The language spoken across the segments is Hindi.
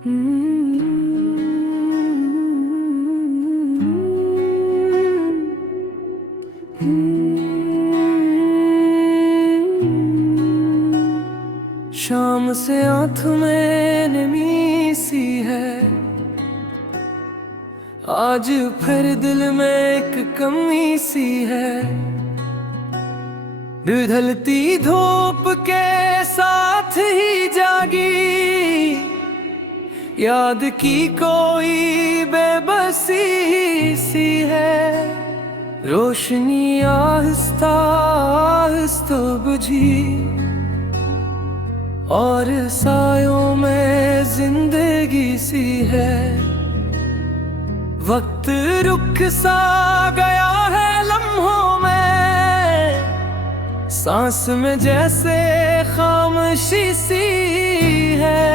शाम से आँख में नमी सी है, आज फिर दिल में एक कमी सी है। ढलती धूप के साथ ही जागी, याद की कोई बेबसी सी है। रोशनी आहिस्ता आहिस्ता बुझी और सायों में जिंदगी सी है। वक्त रुक सा गया है लम्हों में, सांस में जैसे खामोशी सी है।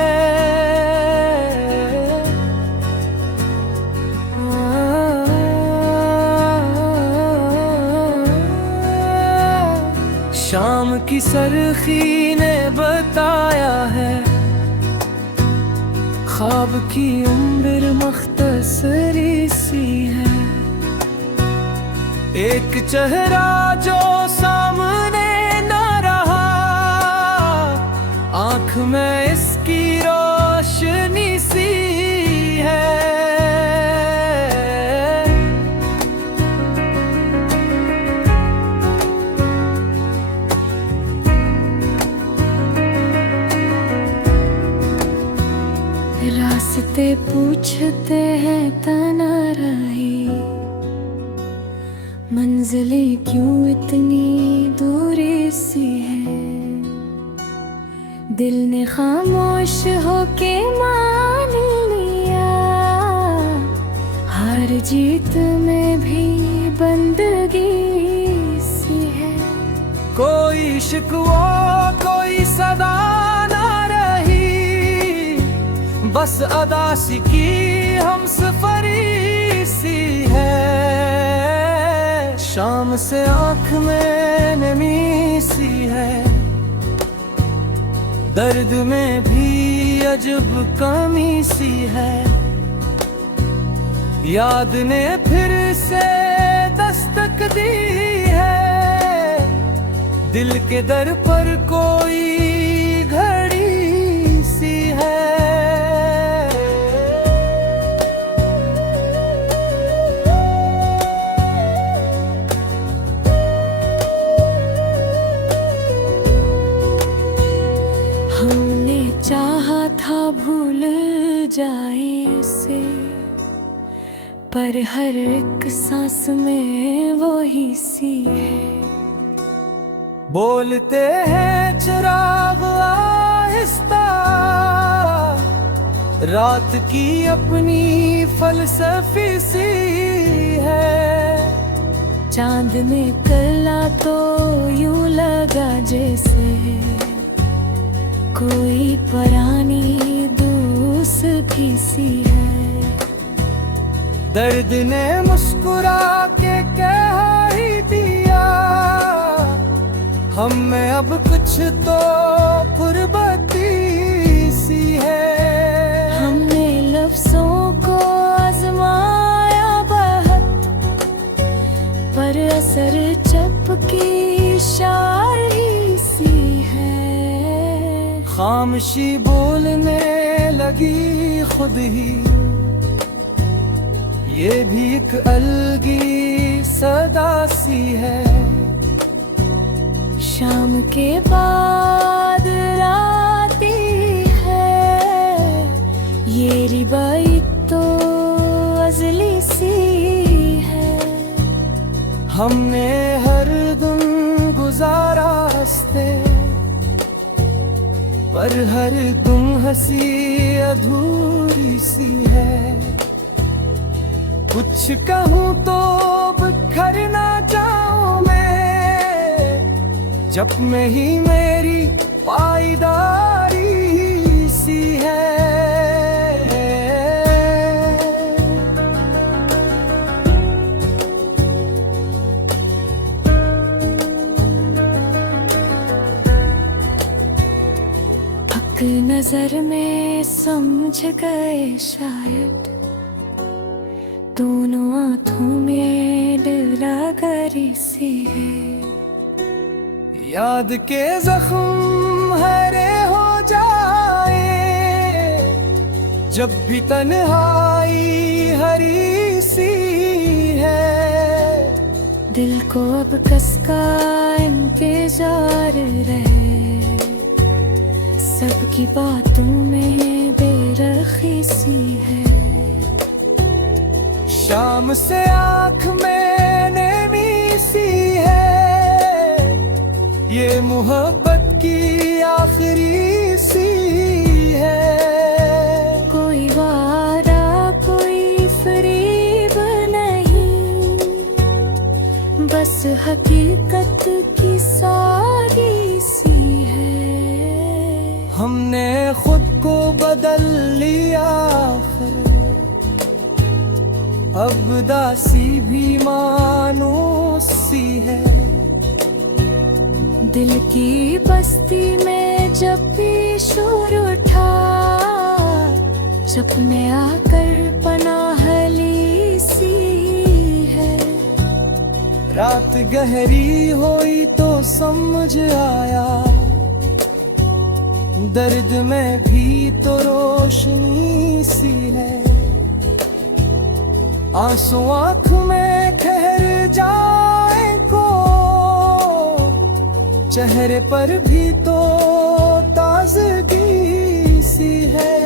शाम की सरखी ने बताया है, ख्वाब की उम्र मख्तसरी सी है। एक चेहरा जो सामने न रहा, आँख में इसकी रोशनी सी है। रास्ते पूछते हैं तनाराही, मंजिलें क्यों इतनी दूरी सी है। दिल ने खामोश होके मान लिया, हार जीत में भी बंदगी सी है। कोई शिकवा कोई सदा ना रही, बस अदा सी की हम सफरी सी है। शाम से आँख में नमी सी है, दर्द में भी अजब कमी सी है। याद ने फिर से दस्तक दी है, दिल के दर पर कोई घड़ी सी है। हमने चाहा था भूल जाए से, पर हर एक सांस में वो ही सी है। बोलते हैं चिराग आहिस्ता, रात की अपनी फलसफी सी है। चांद में कला तो यूं लगा जैसे कोई परानी दोस्ती सी है। दर्द ने मुस्कुरा के कह ही दिया, हम में अब कुछ तो फुर्बती सी है। हमने लफ्जों को आजमाया बहुत, पर असर चपकी शायरी सी है। खामोशी बोलने लगी खुद ही, ये भी एक अलगी सदा सी है। शाम के बाद राती है, ये रिबाई तो अजली सी है। हमने हर दिन गुजारा हंसते, पर हर तुम हंसी अधूरी सी है। कुछ कहूँ तो बिखर ना जाऊं मैं, जब में ही मेरी पाईदारी सी है। एक नजर में समझ गए शायद, दोनों आंखों में डरागरी सी है। याद के जख्म हरे हो जाए, जब भी तन्हाई हरी सी है। दिल को अब कसका इंतजार रहे, सबकी बातों में बेरखी सी है। शाम से आँख में नमी सी है, ये मोहब्बत की आखिरी सी है। कोई वारा कोई फरेब नहीं, बस हकीकत की सारी सी है। हमने खुद को बदल लिया, अब दासी भी मानो सी है। दिल की बस्ती में जब भी शोर उठा, सपने आकर पनाह ली सी है। रात गहरी हुई तो समझ आया, दर्द में भी तो रोशनी सी है। आंसू आँख में ठहर जाए को, चेहरे पर भी तो ताजगी सी है।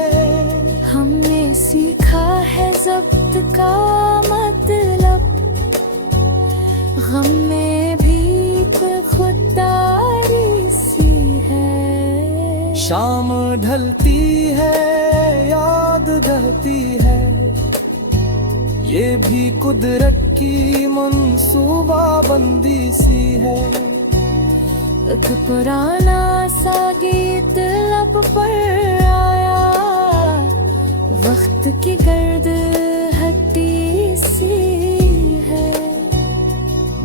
हमने सीखा है ज़ब्त का मतलब, गम में भी खुददारी सी है। शाम ढलती है, याद रहती है, ये भी कुदरत की मंसूबा बंदी सी है। एक पुराना सा गीत लब पर आया, वक्त की गर्द हट्टी सी है।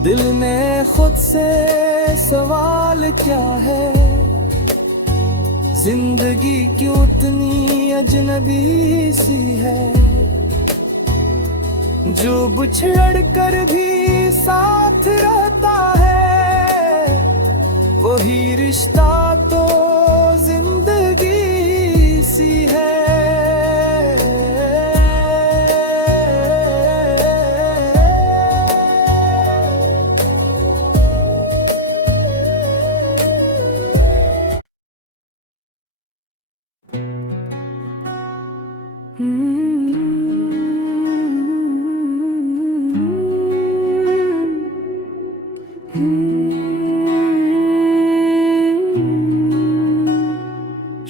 दिल ने खुद से सवाल क्या है, जिंदगी क्यों इतनी अजनबी सी है। जो बिछड़ कर भी साथ रहता है, वही रिश्ता तो जिंदगी सी है।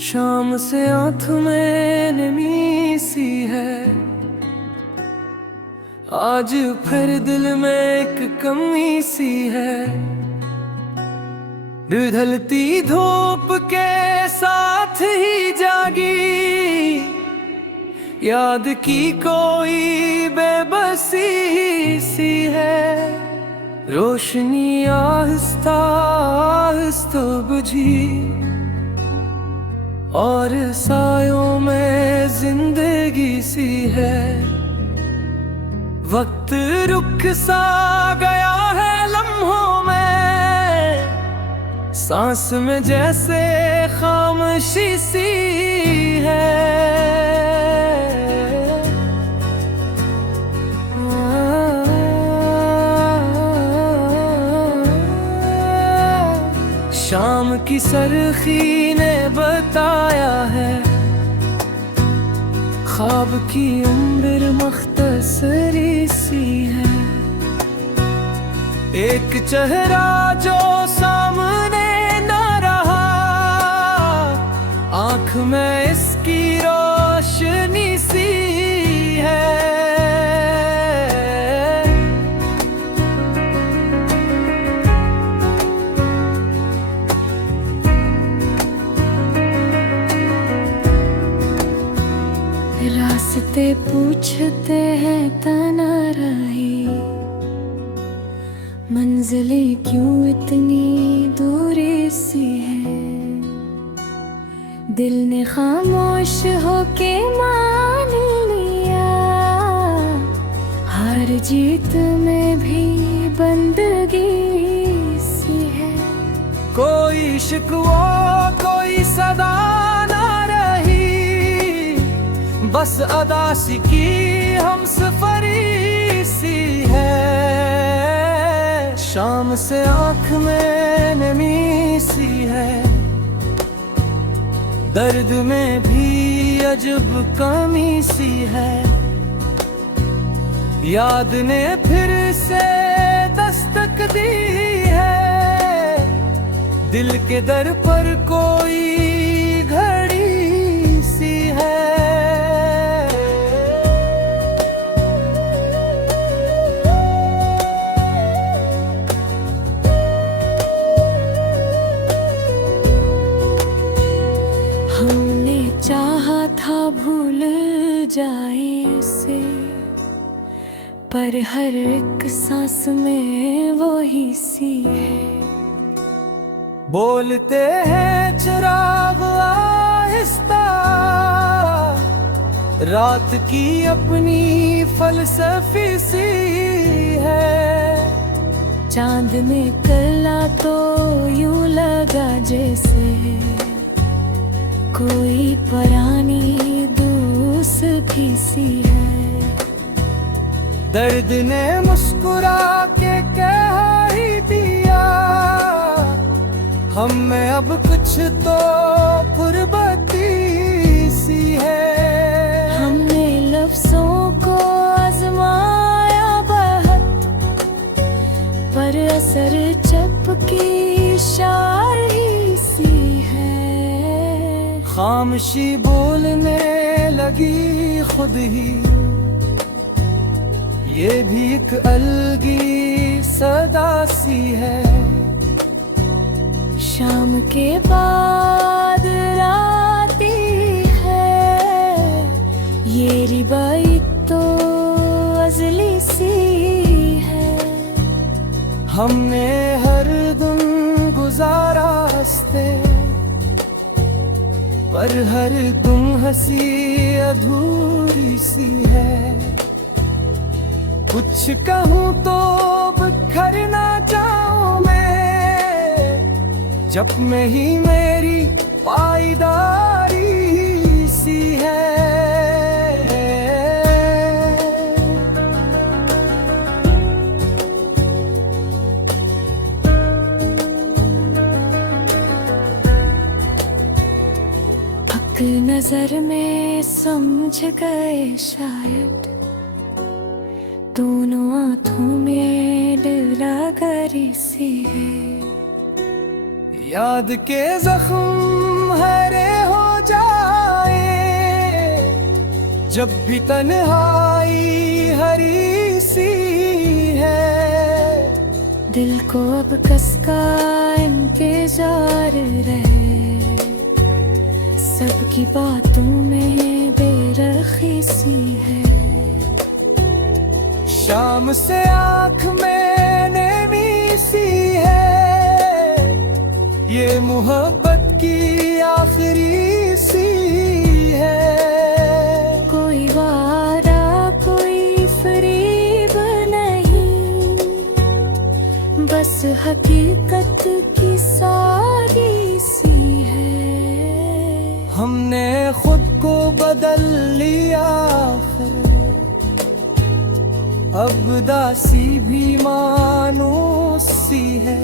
शाम से आँख में नमी सी है, आज फिर दिल में एक कमी सी है। ढलती धूप के साथ ही जागी, याद की कोई बेबसी सी है। रोशनी आहिस्ता आहिस्ता बुझी, और सायों में जिंदगी सी है। वक्त रुक सा गया है लम्हों में, सांस में जैसे खामोशी सी है। शाम की सरखी ने बताया है, ख्वाब की उम्र मख्तसरी सी है। एक चेहरा जो सामने न रहा, आँख में इसकी रोशनी सी है। रास्ते पूछते हैं तना राही, मंजिलें क्यों इतनी दूरी सी है। दिल ने खामोश होके मान लिया, हार जीत में भी बंदगी सी है। कोई शिकवा कोई सदा ना रही, बस अदा सी की हम सफरी सी है। शाम से आँख में नमी सी है, दर्द में भी अजब कमी सी है। याद ने फिर से दस्तक दी है, दिल के दर पर कोई घड़ी सी है। हमने चाहा था भूल जाए से, पर हर एक सांस में वो ही सी है। बोलते हैं चिराग आहिस्ता, रात की अपनी फलसफी सी है। चांद निकला तो यूं लगा जैसे कोई परानी दोस्ती सी है। दर्द ने मुस्कुरा के कह ही दिया, हम में अब कुछ तो फुर्बती सी है। हमने लफ्जों को आजमाया बहुत, पर असर चपकी शायरी सी है। खामोशी बोलने लगी खुद ही, ये भी एक अलगी सदा सी है। शाम के बाद राती है, ये रिबाई तो अजली सी है। हमने हर दिन गुजारा हंसते, पर हर दिन हंसी अधूरी सी है। कुछ कहूँ तो बिखर ना जाऊं मैं, जब में ही मेरी पाईदारी सी है। हक नजर में समझ गए शायद, दोनों आंखों में डरागरी सी है। याद के जख्म हरे हो जाए, जब भी तन्हाई हरी सी है। दिल को अब कसका इंतजार रहे, सबकी बातों में बेरखी सी है। शाम से आँख में नमी सी है, ये मोहब्बत की आखिरी सी है। कोई वारा कोई फरीब नहीं, बस हकीकत की सारी सी है। हमने खुद को बदल लिया, अब दासी भी मानो सी है।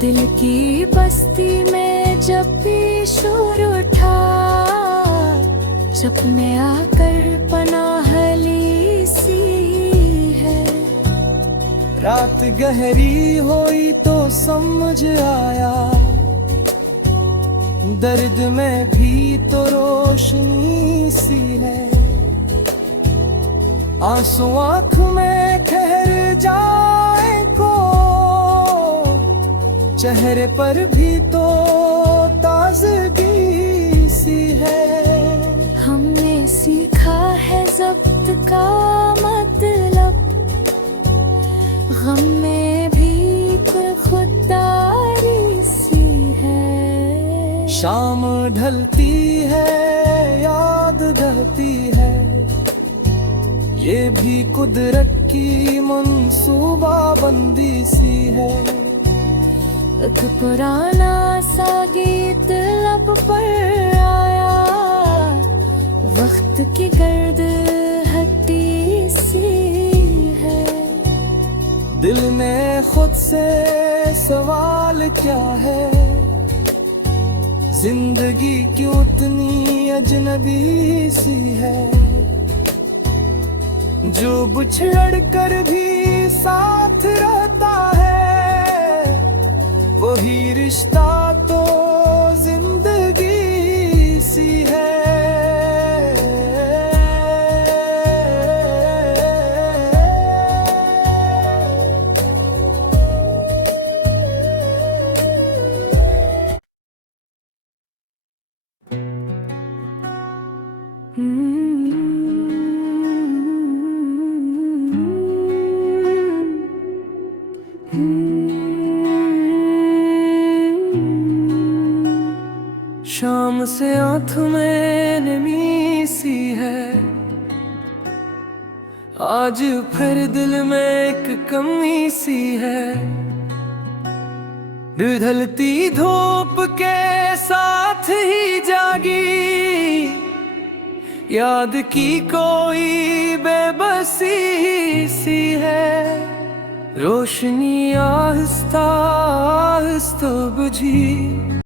दिल की बस्ती में जब भी शोर उठा, सपने आकर पनाह ली सी है। रात गहरी हुई तो समझ आया, दर्द में भी तो रोशनी सी है। आंसू आँख में ठहर जाए को, चेहरे पर भी तो ताजगी सी है। हमने सीखा है ज़ब्त का मतलब, गम में भी खुददारी सी है। शाम ढलती है, याद रहती है, ये भी कुदरत की मंसूबा बंदी सी है। एक पुराना सा गीत लब पर आया, वक्त की गर्द हट्टी सी है। दिल ने खुद से सवाल क्या है, जिंदगी क्यों इतनी अजनबी सी है। जो बिछड़ कर भी साथ रहता है, वही रिश्ता तो जिंदगी सी है। शाम से आंख में नमी सी है, आज फिर दिल में एक कमी सी है। ढलती धूप के साथ ही जागी, याद की कोई बेबसी सी है। रोशनी आहिस्ता आहिस्ता बुझी,